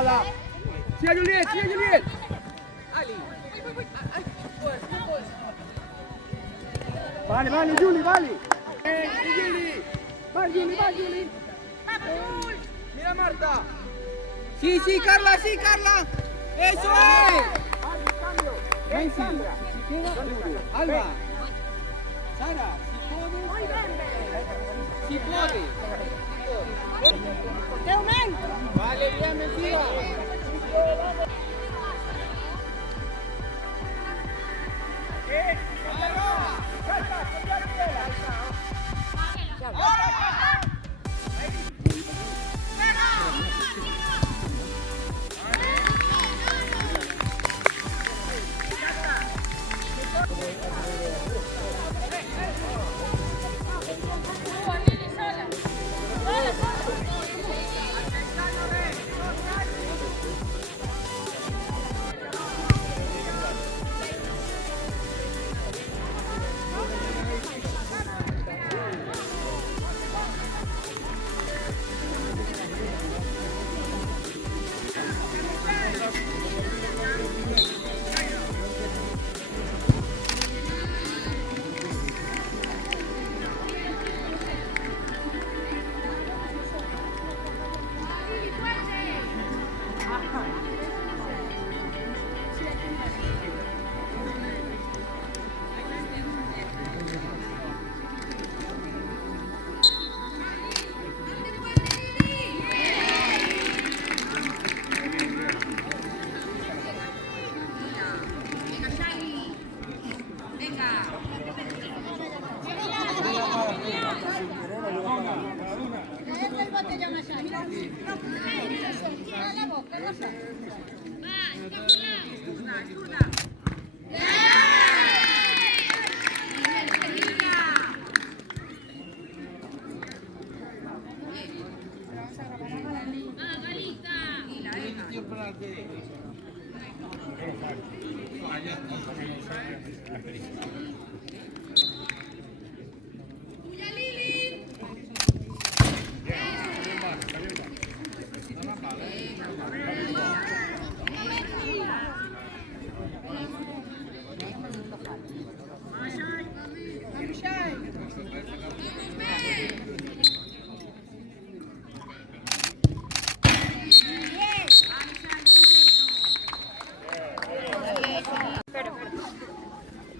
Pala. Siga Juliet, siga Juliet. Ali. Vale, vale, Juli, vale. Juli. Va, Juli, va, Juli. Mira Marta. Sí, sí, Carla, sí, Carla. Eso es. Cambio. Messi. Alba. Sara, si puede. Vale, bien, Messi.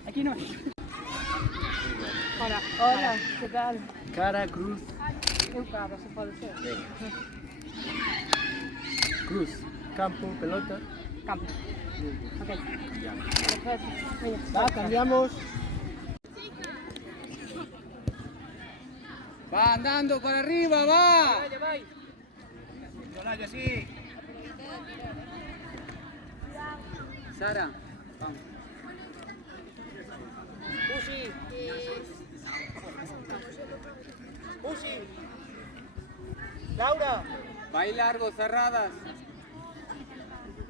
Aquí no. Hola. Hola, que tal? Cara, cruz. Eu cara, se pode ser. Cruz. Campo, pelota. Campo. Ok. Perfecto. Venga. Va, cambiamos. Va andando para arriba, va. Solaya, sí. Sara, vamos. Pusi. Pusi. Laura. Va ahí largo, cerradas.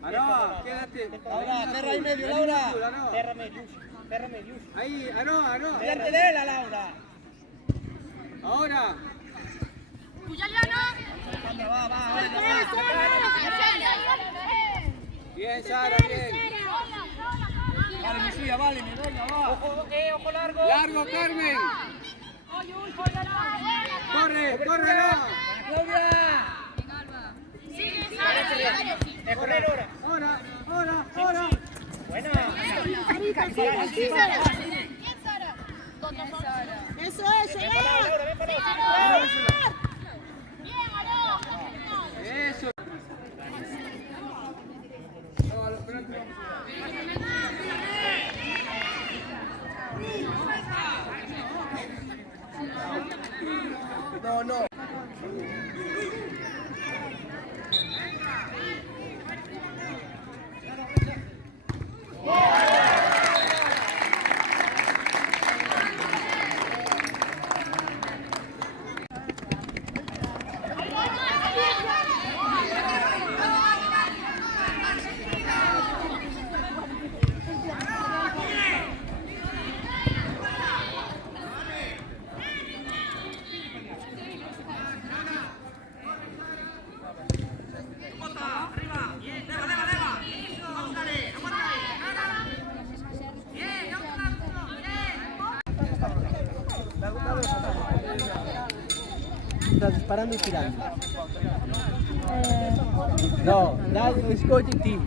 Aroa, quédate. Laura, terra ahí medio, Laura. Terra medius. Terra medius. Ahí, Aroa, Aroa. Delante de él, Laura. Ahora. Va. Bien, Sara, bien. Vale, mi silla, vale, mi venga, va. Ojo largo. Largo, Carmen. Corre, córrelo. Claudia. Correr ahora. Ahora. Buena. Eso es, Laura, ven para Eso. No. estás disparando y tirando. No, escoge ti.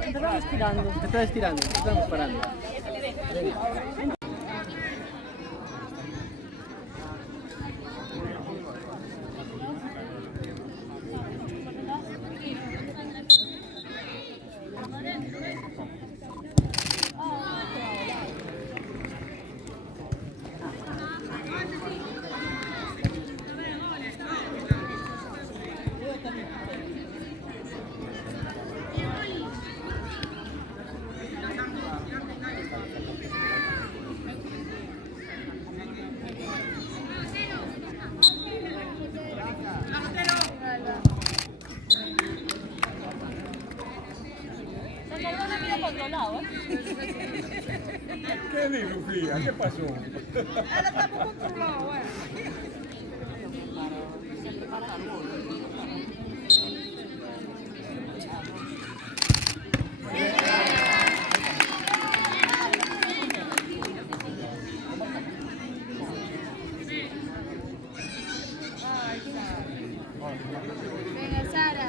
Empezamos tirando. Estás tirando, estás disparando. ¿Qué dijo, Lucía? ¿Qué pasó? Venga, Sara.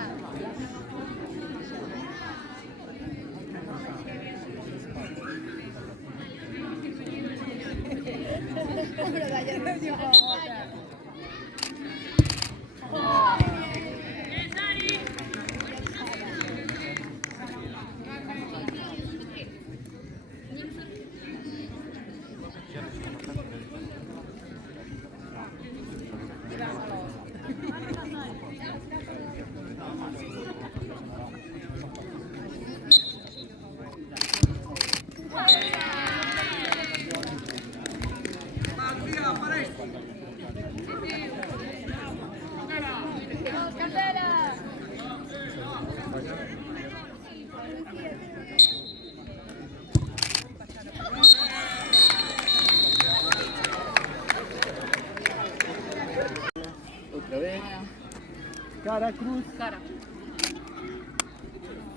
Otra vez. Cara, cruz. Cara.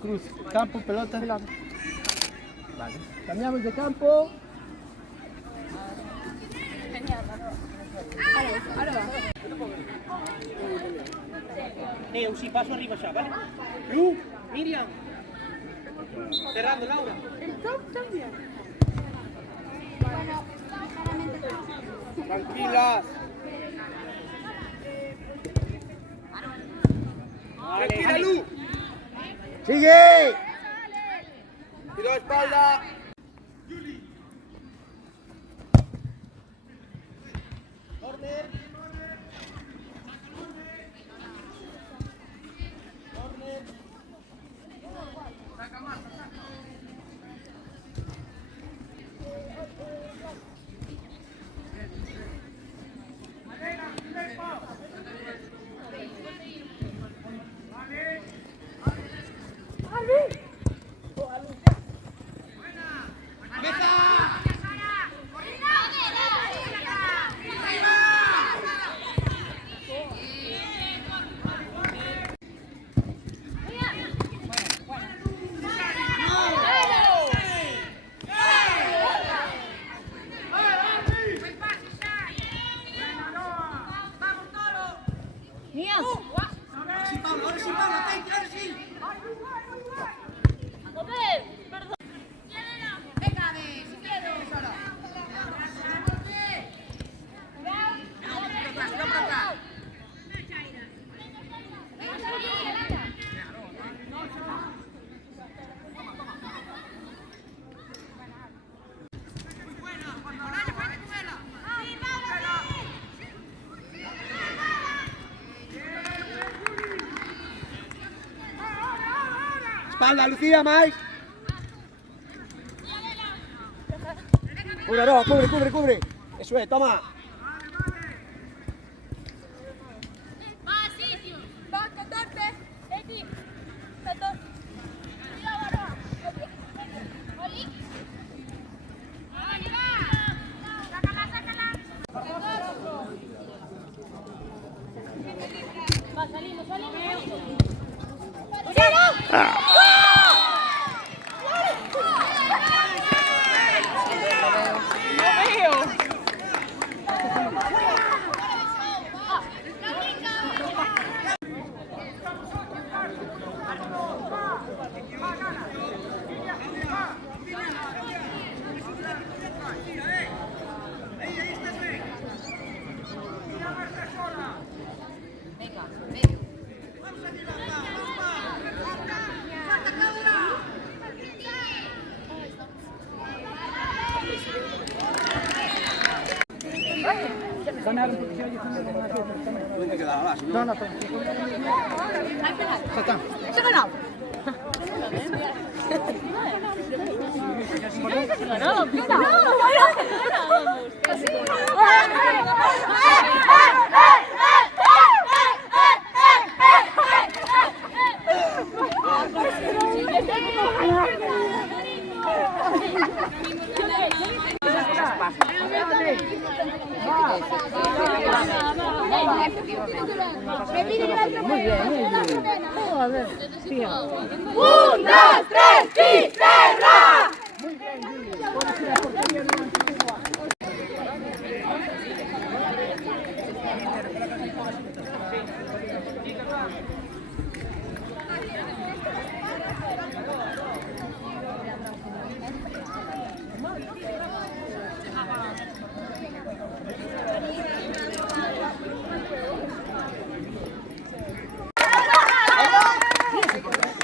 Cruz. Campo, pelota. Vale. Cambiamos de campo. Ahora va. Sí, paso arriba ya, ¿vale? Miriam. Cerrando, Laura. Tranquilas. Tranquila, Lu. ¡Sigue! Tiro de espalda. Espalda, Lucía, Mike. Cubre, no, cubre. Eso es, toma. Ganaron porque se oye también como una fiesta. ¿Dónde quedaba más? No, no, pero... ¡Se ha ganado! Muy bien, muy bien. Joder, tío. ¡Un, dos, tres, Fisterra! Muy bien, Juli. Pones la portería de una antigua.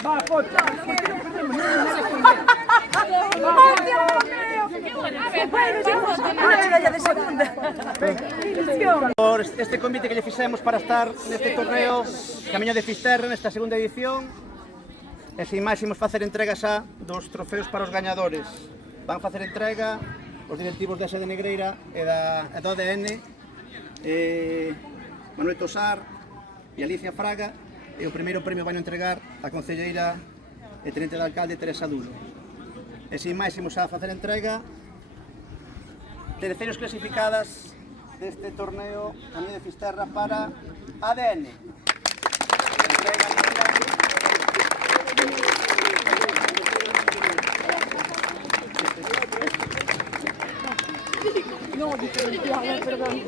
Va, Pocha. ¿Por qué no perdemos? Por este convite que lle fixemos para estar neste torneo Camiño de Fisterra nesta segunda edición e sin máis imos facer entrega xa dos trofeos para os gañadores. Van facer entrega os directivos da sede Negreira e da ODN, Manuel Tosar e Alicia Fraga, e o primeiro premio van entregar a concelleira e tenente de alcalde Teresa Duro. E sin máis imos a facer entrega terceiros clasificadas deste torneo Camiño de Fisterra para ADN. Entrega No, diferenciado, perdón.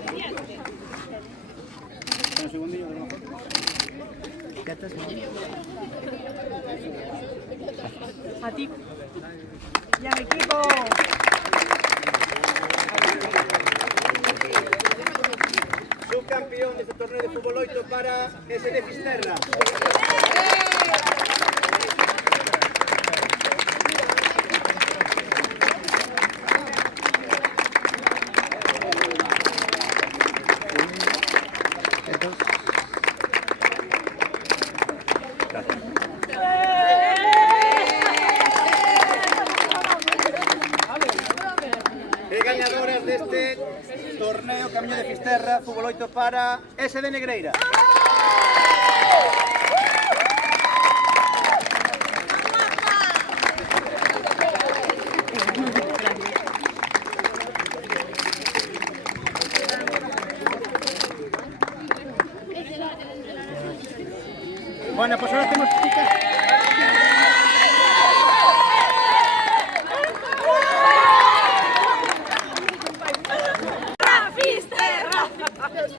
un segundillo de una foto. A ti. Y al equipo. Subcampeón de este torneo de fútbol 8 para SD Fisterra. E gañadoras deste torneo Camiño de Fisterra, fútbol 8 para SD Negreira. Bueno, pues ahora tenemos